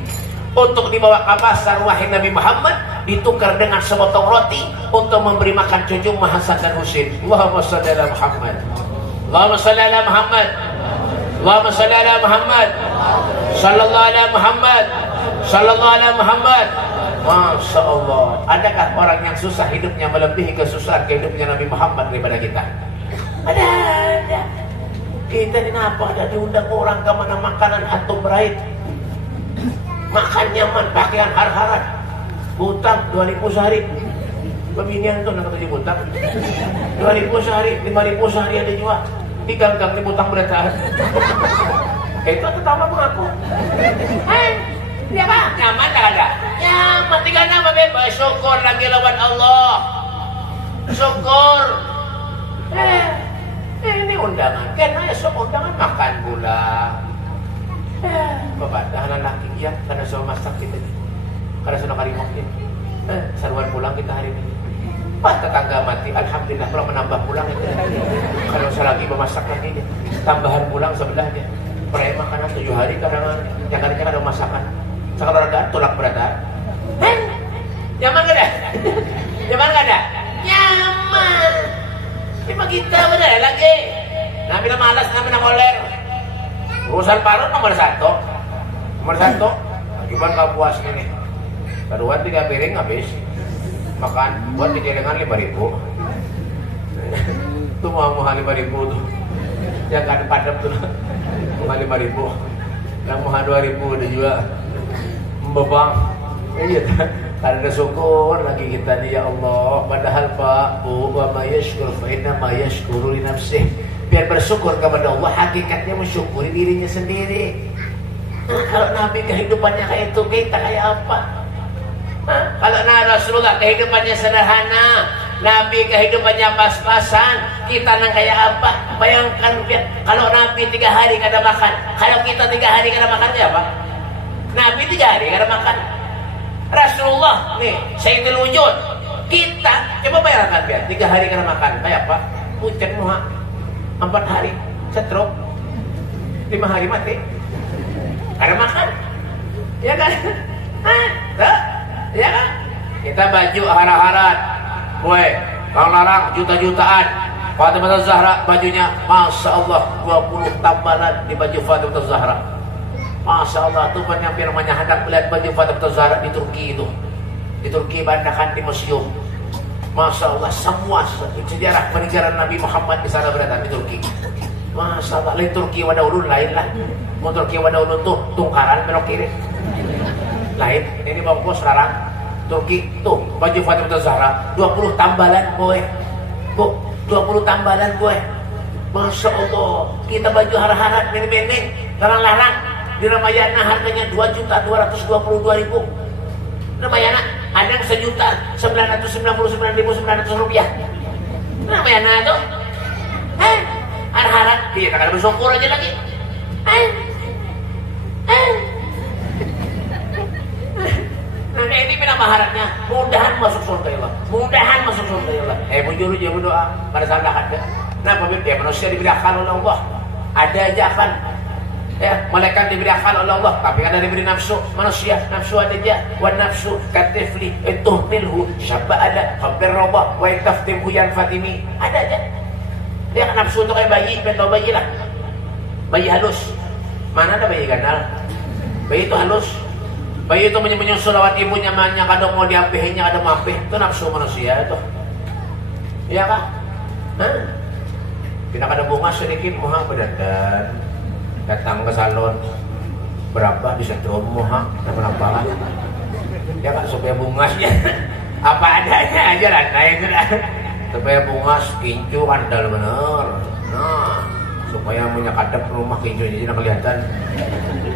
untuk dibawa ke pasar wahai Nabi Muhammad, ditukar dengan sepotong roti untuk memberi makan cucu Hasan dan Husain. Allahumma shalli ala Muhammad, Allahumma shalli ala Muhammad, Allahumma shalli ala Muhammad, sallallahu ala Muhammad, sallallahu ala Muhammad. Masya Allah. Adakah orang yang susah hidupnya melebihi kesusahan hidupnya Nabi Muhammad daripada kita? Ada. Kita kenapa ada diundang orang ke mana makanan antum berait, makan nyaman, pakaian har-haran, hutang 2.000 sehari. Pembinian tuh nak tujuh hutang 2.000 sehari, 5.000 sehari ada juga. Digang-gang di hutang beratahan. Itu tetap mengaku. Dia apa? Nyaman tak ada? Nyaman, tinggal nama bebas. Syukur lagi lawan Allah. Syukur. Ini undangan. Kena esok undangan makan pula. Bapak dah lelaki ya, karena soal masak kita ni. Karena soal karimoknya. Saruan pulang kita hari ini. Pak tetangga mati, alhamdulillah pulang menambah pulang itu. Kalau saya lagi memasak lagi dia, tambahan pulang sebelahnya. Pernah makanan 7 hari kadang yang kadang ada masakan. Sekarang ada tulak berada. Nyaman gak ada? Nyaman gak ada? Nyaman. Cuma kita benar lagi. Nabi na malas, nabi na koler. Urusan parut nomor 1. Nomor 1. Gimana kau puas ini? Kedua 3 piring habis. Makan buat dijelengan 5.000. Itu mau 5.000 tuh. Yang kan padam tuh. Mau 5.000. Yang mau 2.000 udah juga. Bebang, iya, karena syukur lagi kita nih ya Allah. Padahal Pak Bu, wa ma yashkur fa inna ma yashkuru li nafsih. Biar bersyukur kepada Allah, hakikatnya mensyukuri dirinya sendiri. Nah, kalau Nabi kehidupannya kayak itu, kita kayak apa? Nah, kalau Rasulullah kehidupannya sederhana, Nabi kehidupannya pas-pasan, kita nang kayak apa? Bayangkan kalau Nabi 3 hari kada makan, kalau kita 3 hari kada makan ya apa? Nabi 3 hari kada makan. Rasulullah nih Sayyidul Wujud. Kita coba bayangkan ya, 3 hari kada makan. Kayak apa? Pucet muha. 4 hari stroke. 5 hari mati. Kada makan. Ya kan? Ya kan? Kita baju harat-harat. Woi, kalau larang juta-jutaan. Fatimah Zahra bajunya Masya Allah 20 tambalan di baju Fatimah Zahra. Masya Allah, tuh yang firmannya hendak melihat baju Fatimah Zahra di Turki itu. Di Turki bandakan di museum. Masya Allah, semua sejarah peninggalan Nabi Muhammad di sana berada di Turki. Masya Allah, lain Turki wadah ulun lain lah. Mau Turki wadah ulun tuh tungkaran belok kiri. Lain, ini bangkos sekarang. Turki tuh baju Fatimah Zahra 20 tambalan boy. Bu, 20 tambalan boy. Masya Allah, kita baju har-harat nenek-nenek, larang-larang. Di Ramayana harganya 2.222.000. Ramayana ada yang 1.999.900 rupiah. Ramayana itu harap dia tak ada bersyukur aja lagi. Nah ini pindah maharatnya, mudahan masuk surga Allah. Mudahan masuk surga Allah. Bujur aja berdoa pada salah ada. Nah apabila manusia diberi akal oleh Allah, ada aja kan. Ya, malaikat diberi akal oleh Allah, tapi kan ada diberi nafsu. Manusia nafsu ada aja. Wa nafsu katifli tuhmilhu syabba ada khabir robah wa taftimhu yan fatimi. Ada aja. Dia kan nafsu itu kayak bayi, betul bayi lah. Bayi halus. Mana ada bayi gandal? Bayi itu halus. Bayi itu menyusul lewat ibunya, makanya kadang mau diapihinnya, kadang mampih. Itu nafsu manusia itu. Iya kah? Kita kada bunga sedikit muha berdandan. Datang ke salon berapa di setrum muha kenapa ya kan supaya bungas ya apa adanya aja lah naik supaya bungas kincu andal bener. Nah supaya punya kadep rumah kincu jadi kelihatan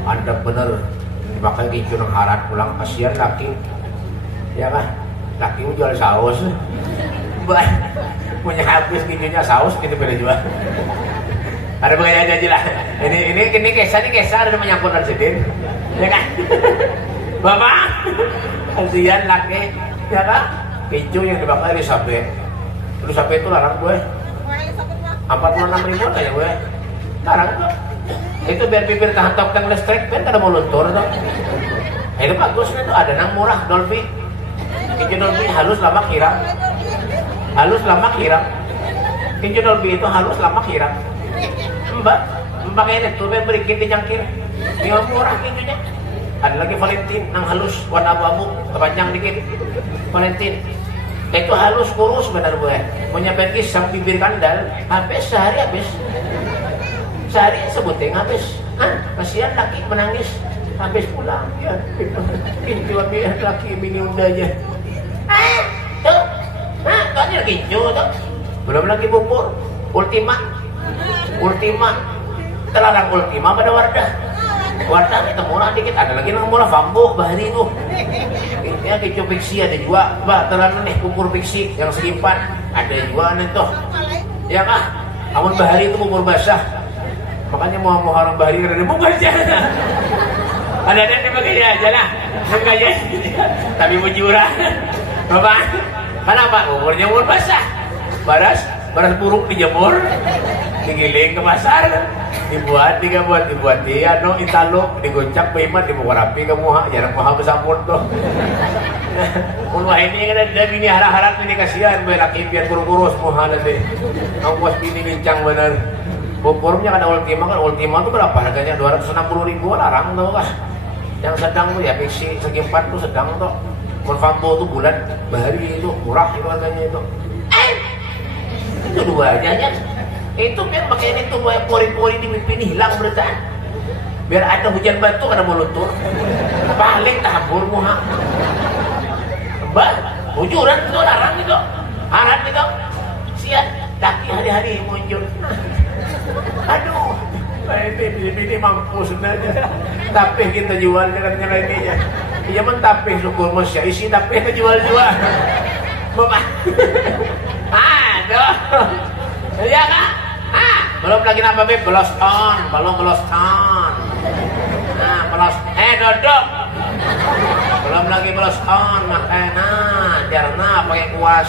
andal bener dipakai kincu nang harat pulang kasihan laki ya kan laki jual saus punya habis kincunya saus gitu beda jual Ada begaya aja lah. Ini kisah ada menyangkut Sidin. Ya kan? Bapak, kasihan laki, ya kan? Keju yang dibakar Elizabeth. Elizabeth itu larang gue. 46.000 aja gue. Larang tuh. Itu biar bibir tahan topeng listrik, biar kada mau luntur tuh. Itu bagusnya tuh ada nang murah Dolby. Keju Dolby halus lama kirang. Halus lama kirang. Keju Dolby itu halus lama kirang. Mbak pakai itu biar berikit dijangkir. Tinggal murah kejunya. Ada lagi Valentine nang halus warna abu-abu kepanjang dikit. Valentine itu halus kurus benar gue. Punya petis sang bibir kandal. Habis sehari sebuting habis. Kasihan laki menangis. Habis pulang ya. Itu laki bini undanya. Tuh. Tuh ada keju tuh. Belum lagi bubur. Ultima. Terlarang Ultima pada Wardah. Wardah kita murah dikit. Ada lagi yang murah Fambo Bahari tuh. Ya keju piksi ada juga. Mbak terlarang nih bubur piksi yang selimpan. Ada juga nih tuh. Ya kah? Amun Bahari itu bubur basah. Makanya mau orang Bahari ada bubur aja. Ada pakai aja lah. Enggak ya. Tapi mujurah. Bapak, kenapa buburnya bubur basah? Baras buruk dijemur, digiling ke pasar, dibuat dia no italo, digocak behimat, dibuka rapi ke muha, jarang muha besampun tuh. Muha ini kan ada bini harap-harap ini kasihan, berak impian kurus muha nanti. Ongkos bini lincang bener. Buburnya kan Ultima tuh berapa harganya? 260.000 larang tuh kah? Yang sedang tuh ya fiksi segimpat tuh sedang tuh. Konfambo tuh bulan Bahari itu murah itu harganya itu. Itu dua aja ya. Itu biar pakai ini tuh pori-pori di pipi ini hilang berita. Biar ada hujan batu kada mau luntur. Paling tabur muha. Bah, bujuran itu larang itu. Harap itu. Siap laki hari-hari muncul. Aduh, ini mampus saja. Tapi kita jual dengan lainnya. Iya mentapih syukur masya isi tapi kita jual-jual. Bapak. Aduh. Ya kan? Belum lagi nambah beb belos on. Nah, belos dodok. Belum lagi belos on makanya jarna pakai kuas.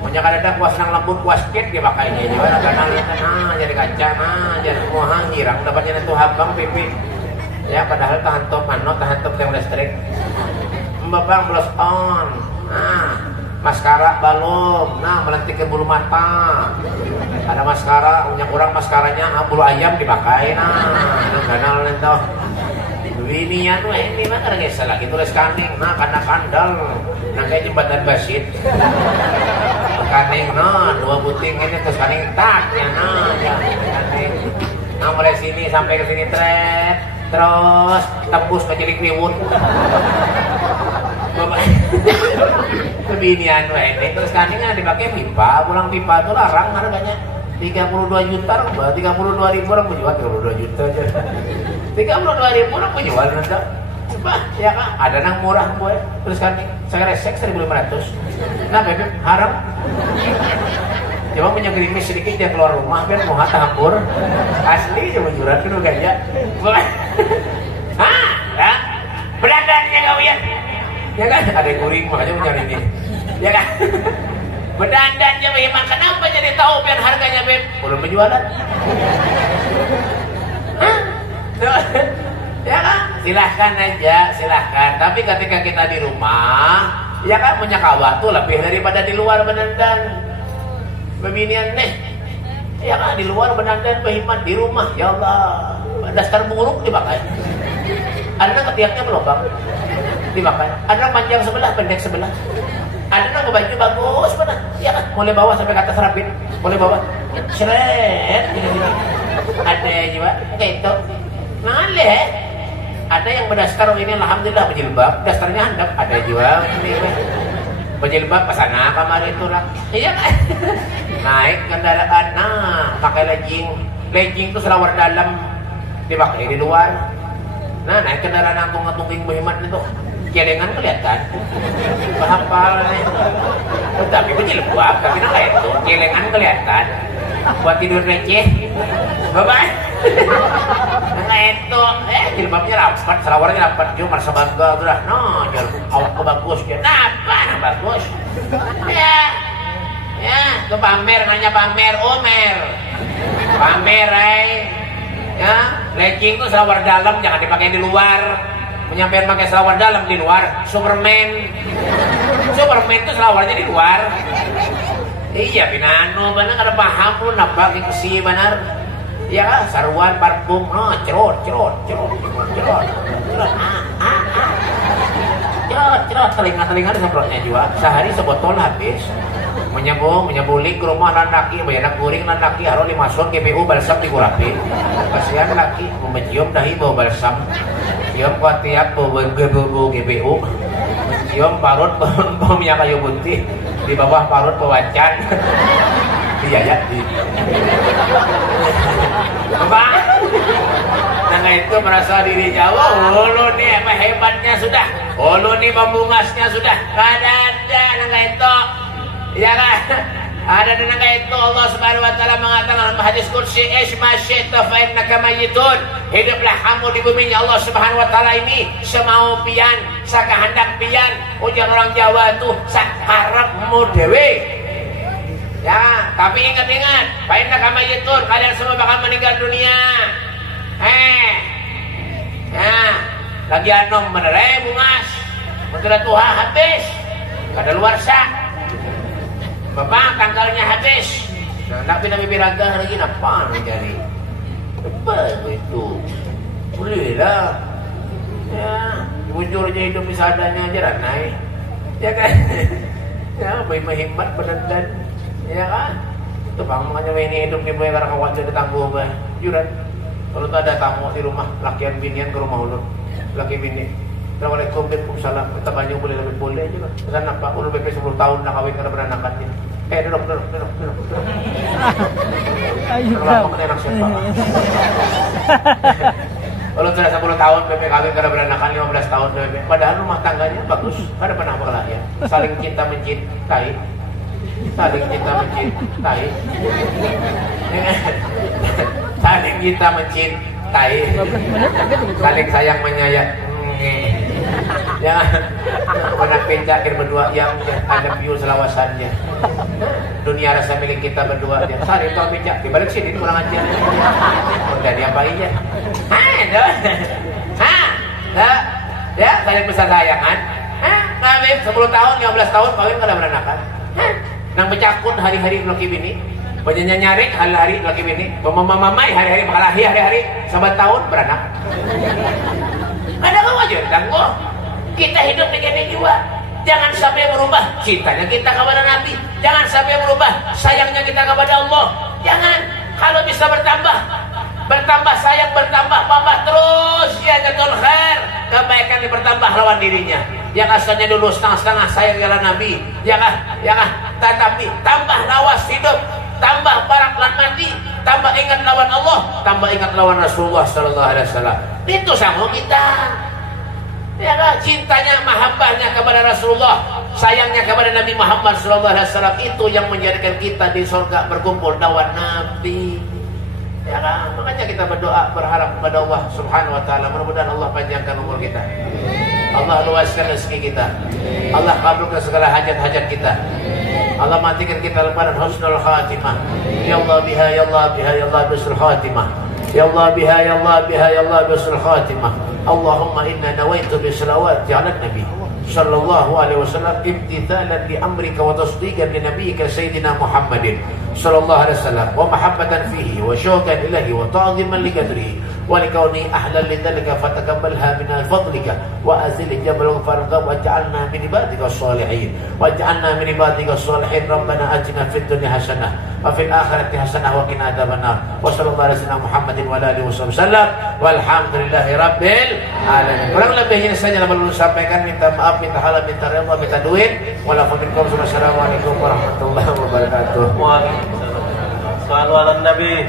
Punya kadang kuas nang lembut kuas kit dia pakainya juga kadang jadi kaca jadi semua girang dapatnya itu habang pipi. Ya padahal tahan top yang listrik. Mbak belos on. Maskara balum, melentik ke bulu mata. Ada maskara, punya kurang maskaranya bulu ayam dipakai. Kanal itu. Ini mah kada gesel lagi tulis kaning. Karena kandal, kayak jembatan basit. Kaning, dua puting ini terus kaning taknya, kaning. Mulai sini sampai ke sini tret, terus tembus ke jelik riwut. Kebinian ini terus kaningan dipakai pipa, pulang pipa itu larang harganya 32 juta, 32.000 orang menjual 32 juta aja. 32.000 orang menjual nanti. Bah, ya kan? Ada nang murah gue. Terus kaning saya resek 1.500. Nah, bebek haram. Coba punya gerimis sedikit dia keluar rumah biar mau hampur. Asli dia menjual dulu ganja. Ya. Bedandannya kau ya. Ya kan? Ada kuring makanya mencari ini. Ya kan? Bedandannya bagaimana? Kenapa jadi tahu biar harganya beb? Belum penjualan. Ya kan? Silahkan aja, silahkan. Tapi ketika kita di rumah, ya kan punya kawah tuh lebih daripada di luar bedandan. Bebinian nih. Ya kan di luar bedandan behimat di rumah. Ya Allah, dasar buruk dipakai. Ada ketiaknya berlubang. Dimakan. Ada panjang sebelah, pendek sebelah. Ada yang baju bagus mana? Ya kan? Boleh bawa sampai ke atas rapid. Boleh bawa. Seret. Ada juga kayak itu. Ngaleh. Ada yang berdasar ini alhamdulillah berjilbab, dasarnya handap. Ada juga berjilbab pasana kamar itu lah. Iya kan? Naik kendaraan, pakai legging. Legging itu selawar dalam dipakai di luar. Naik kendaraan angkung-angkung behimat itu. Celengan kelihatan, paham nih. Tapi berjilbab, tapi itu celengan kelihatan. buat tidur receh. Bapak. Nah itu, jilbabnya rapat, selawarnya rapat, cuma sebangga tuh dah. No, awak bagus dia. Napa bagus? Ya, ke pamer nanya pamer, Omer. Pamer, ya, legging tuh selawar dalam jangan dipakai di luar. Menyampaikan pakai selawar dalam di luar, Superman tuh selawarnya di luar. Iya, binano, benar kada paham lu napa kesi benar. Ya, saruan parfum, no, cerot. Cerot, telinga semprotnya juga. Sehari sebotol habis. Menyebulik ke rumah laki, banyak kuring laki, harus dimasuk GPU balsam digurapi. Kasihan laki, mencium dahi bau balsam. Cium kuatiap bau GPU. Cium parut bau minyak kayu putih. Di bawah parut pewacan. Iya ya. Bapak. Nah itu merasa diri jauh. Ulu nih apa hebatnya sudah. Ulu nih pembungasnya sudah. Ada nah itu. Ya kan? Ada dengan itu Allah Subhanahu wa taala mengatakan dalam hadis qudsi isma syi'ta fa innaka mayyitun. Hiduplah kamu di bumi Allah Subhanahu wa taala ini semau pian, sakahandak pian. Ujar orang Jawa tuh sakarepmu dhewe. Ya, tapi ingat-ingat, fa innaka mayyitun, kalian semua bakal meninggal dunia. Nah, lagi anom bener bungas. Mentera tuha habis. Kada luar sah. Bapak tanggalnya habis. Nak pindah raga lagi napa jadi? Apa itu? Bolehlah. Ya, wujudnya hidup seadanya aja ranai. Ya kan? Ya, baik hebat benar. Ya kan? Itu bang makanya ini hidup ni boy karena kawan jadi tangguh bah. Juran. Kalau tak ada tamu di rumah, lakian binian ke rumah ulun. Laki bini. Assalamualaikum, waalaikumsalam. Kita banyak boleh juga. Pesan apa? Ulun BP 10 tahun nak kawin karena beranakan dia. Duduk. Kenapa kena siapa? Kalau sudah 10 tahun BP kawin karena beranakan 15 tahun BP. Padahal rumah tangganya bagus. Ada pernah berkelahi. Saling cinta mencintai. Saling cinta mencintai. Saling sayang menyayang. Ya, pernah pencakin berdua yang ada view selawasannya. Dunia rasa milik kita berdua. Sari itu pencak di balik sini kurang ajar. Udah diapain ya? Ya, saling besar sayangan. Kawin 10 tahun, 15 tahun kawin kada beranakan. Nang becakun hari-hari laki bini. Banyak nyaring hari-hari laki bini. Mamai hari-hari makalahi hari-hari. 7 tahun beranak. Ada apa aja tangguh? Kita hidup dengan jiwa. Jangan sampai berubah cintanya kita kepada Nabi. Jangan sampai berubah sayangnya kita kepada Allah. Jangan. Kalau bisa bertambah sayang, bertambah terus ya jatul khair. Kebaikan bertambah lawan dirinya. Yang asalnya dulu setengah-setengah sayang kepada Nabi. Jangan. Tetapi tambah lawas hidup, tambah barak lan mati, tambah ingat lawan Allah, tambah ingat lawan Rasulullah sallallahu alaihi wasallam. Itu sama kita. Ya kan? Cintanya, mahabbahnya kepada Rasulullah, sayangnya kepada Nabi Muhammad sallallahu alaihi wasallam itu yang menjadikan kita di surga berkumpul lawan Nabi. Ya kan? Makanya kita berdoa berharap kepada Allah Subhanahu wa taala, mudah-mudahan Allah panjangkan umur kita. Allah luaskan rezeki kita. Allah kabulkan segala hajat-hajat kita. Allah matikan kita lebaran husnul khatimah. Ya Allah biha ya Allah biha ya Allah bisul khatimah. Ya Allah biha ya Allah biha ya Allah bisul khatimah. Allahumma inna nawaitu bisalawati ala nabi sallallahu alaihi wasallam imtithalan li amrika wa tasdiqan li nabiyyika sayyidina Muhammadin sallallahu alaihi wasallam wa mahabbatan fihi wa syauqan ilahi wa ta'ziman li qadrihi wa likauni ahlan lidzalika fataqabbalha min fadlika wa azil jabal farqa wa ja'alna min ibadika sholihin wa ja'alna min ibadika sholihin rabbana atina fid dunya hasanah wa fil akhirati hasanah wa qina adzabannar wa sallallahu alaihi wasallam Muhammadin wa alihi wasallam walhamdulillahi rabbil alamin. Kurang lebihnya saja yang perlu sampaikan. Minta maaf, minta halal, minta redha, minta duit. Waalaikumsalam warahmatullahi wabarakatuh. Waalaikumsalam. Sallu ala nabi.